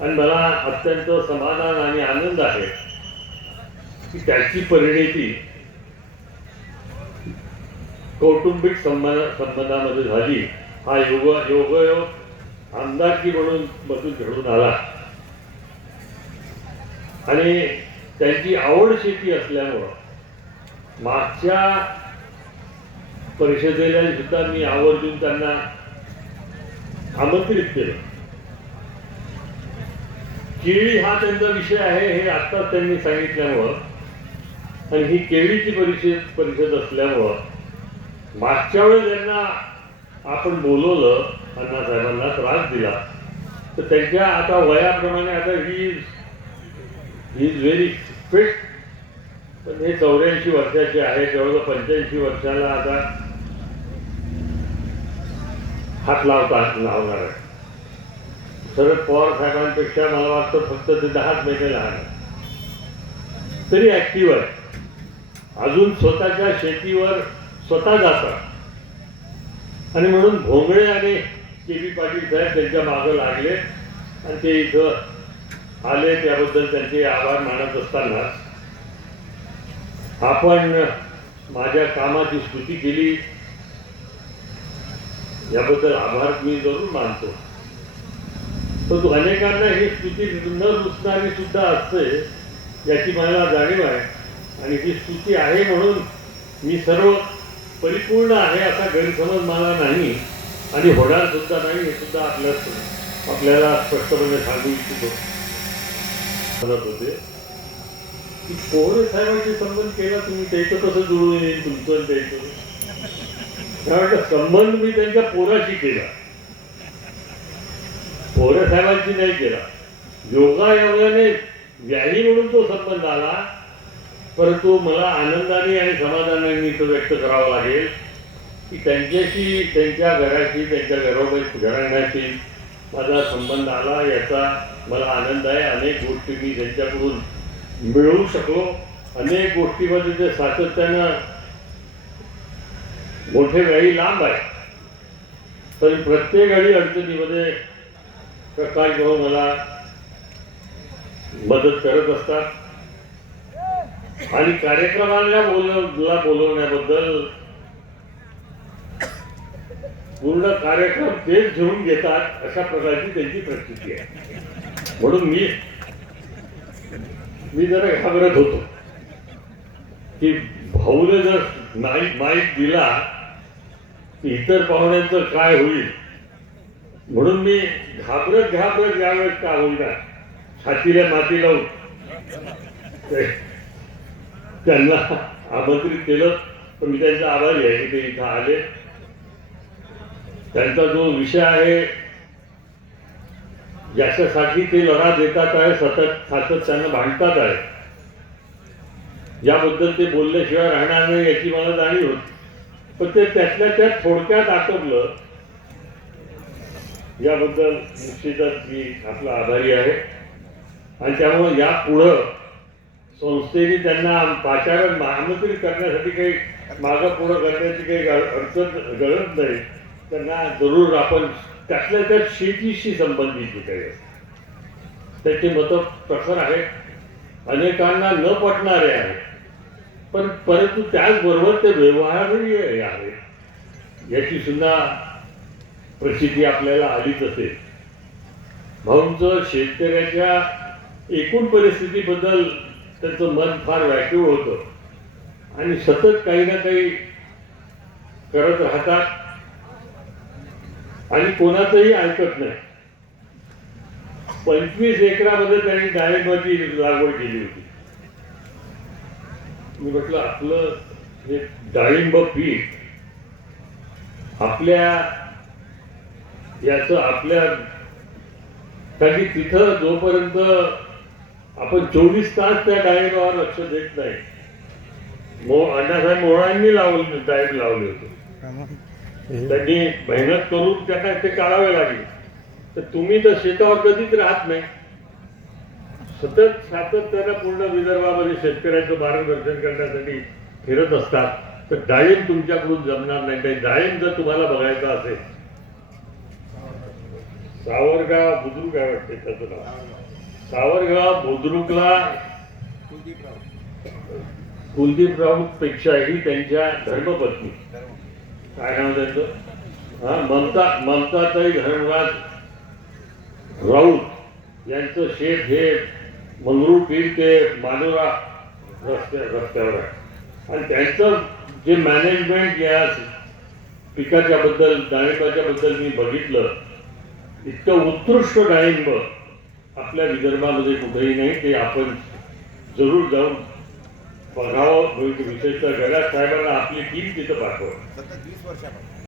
आणि मला अत्यंत समाधान आणि आनंद आहे की त्याची परिणिती कौटुंबिक संबंध संबंधामध्ये झाली. हा योग योगयोग आमदारकी म्हणून मधून घडून आला. आणि त्यांची आवड शेती असल्यामुळं मागच्या परिषदेला सुद्धा मी आवर्जून त्यांना आमंत्रित केलं. केळी हा त्यांचा विषय आहे हे आत्ताच त्यांनी सांगितल्यामुळं. आणि ही केळीची परिषद परिषद असल्यामुळं मागच्या वेळेस त्यांना आपण बोलवलं अण्णासाहेबांना त्रास दिला तर त्यांच्या आता वयाप्रमाणे आता ही ही इज व्हेरी फिट पण हे चौऱ्याऐंशी वर्षाचे आहे जवळजवळ पंच्याऐंशी वर्षाला आता हात लावता लावणार आहे. शरद पवार साहेबांपेक्षा मला वाटतं फक्त ते दहाच महिने लहान आहे तरी ऍक्टिव्ह आहे अजून स्वतःच्या शेतीवर स्वतः जातात. आणि म्हणून भोंगळे आणि के बी पाटील साहेब त्यांच्या मागं लागले. आणि ते इथं आले त्याबद्दल त्यांचे आभार मानत असताना. आपण माझ्या कामाची स्तुती केली. याबद्दल आभार मी जरूर मानतो. परंतु अनेकांना ही स्तुती न रुचणारी सुद्धा असते याची मला जाणीव आहे. आणि ही स्तुती आहे म्हणून मी सर्व परिपूर्ण आहे असा गैरसमज मला नाही आणि होणार सुद्धा नाही हे सुद्धा आपल्या आपल्याला स्पष्टपणे सांगू इच्छितो. म्हणत होते की पोहरे साहेबांशी संबंध केला तुम्ही त्याचं कसं जुळून येईल तुमचं त्याचं? वाटतं संबंध मी त्यांच्या पोराशी केला. पोरे साहेबांची नाही केला. योगायोगाने व्याधी म्हणून तो संबंध आला. परंतु मला आनंदाने आणि समाधानाने तो व्यक्त करावा लागेल की त्यांच्याशी त्यांच्या घराशी त्यांच्या घरोबत घराण्याशी माझा संबंध आला याचा मला आनंद आहे. अनेक गोष्टी मी त्यांच्याकडून मिळवू शकलो. अनेक गोष्टीमध्ये ते सातत्यानं मोठे वेळी लांब आहे. तरी प्रत्येक वेळी अडचणीमध्ये प्रकाश भाऊ मला मदत करत असतात आणि कार्यक्रमाला बोलला बोलवण्याबद्दल पूर्ण कार्यक्रम तेच घेऊन घेतात अशा प्रकारची त्यांची परिस्थिती आहे. म्हणून मी मी जरा घाबरत होतो. की भाऊने जर माईक माईक दिला की इतर पाहुण्यांचं काय होईल? म्हणून मी घाबरत घाबरत यावेळेस का होईना छातीला माती लावून त्यांना आमंत्रित केलं. पण मी त्यांचा आभारी आहे की ते इथं आले. त्यांचा जो विषय आहे ज्याच्यासाठी ते लढा देतात आहे सतत सातत्यानं भांडतात आहे याबद्दल ते बोलल्याशिवाय राहणार नाही याची मला जाणीव होती. पण ते त्यातल्या त्यात थोडक्यात आटोपलं. याबद्दल निश्चितच मी आपला आभारी आहे. आणि त्यामुळं या पुढं संस्थेने त्यांना पाचारण आमंत्रित करण्यासाठी काही मागं पुढं करण्याची काही अडचण गरज नाही. त्यांना जरूर आपण त्यातल्या त्यात शेतीशी संबंधित जे काही त्याचे त्याची मतं प्रखर आहेत. अनेकांना न पटणारे आहेत. पण परंतु त्याचबरोबर ते व्यवहारही आहे. याची सुद्धा प्रसिद्धी आपल्याला आलीच असेल. भाऊंचं शेतकऱ्याच्या एकूण परिस्थितीबद्दल त्यांचं मन फार व्याकुळ होतं आणि सतत काही ना काही करत राहतात आणि कोणाचंही ऐकत नाही. पंचवीस एकरामध्ये त्यांनी डाळिंबाची लागवड केली होती. मी म्हटलं आपलं हे डाळिंब पीक आपल्या याच आपल्या कारण तिथं जोपर्यंत आपण चोवीस तास त्या डाळिंबावर लक्ष देत नाही मो अण्णासाहेब मोहळांनी लावलं डाळिंब लावले होते. त्यांनी मेहनत करून त्यांना ते काढावे लागले. तर तुम्ही तर शेतावर कधीच राहत नाही. सतत सातत्यानं पूर्ण विदर्भामध्ये शेतकऱ्याचं मार्गदर्शन करण्यासाठी फिरत असतात. तर डाळिंब तुमच्याकडून जमणार नाही. काही डाळिंब जर तुम्हाला बघायचं असेल सावरगाव बुद्रुक आहे वाटते त्याचं नाव. सावरगाव बुद्रुकला कुलदीप राऊत पेक्षाही त्यांच्या धर्मपत्नी. काय नाव त्यांचं? हा ममता ममताताई धर्मराज राऊत यांचं शेत हे मंगरू पीर ते मानोरा रस्त्या रस्त्यावर आहे. आणि त्यांचं जे मॅनेजमेंट या पिकाच्या बद्दल डाळिंबाच्या बद्दल मी बघितलं इतकं उत्कृष्ट डाळिंब आपल्या विदर्भामध्ये कुठेही नाही ते आपण जरूर जाऊन बघावं. विशेषतः गडाख साहेबांना आपली टीम तिथं पाठवा वीस वर्षापासून.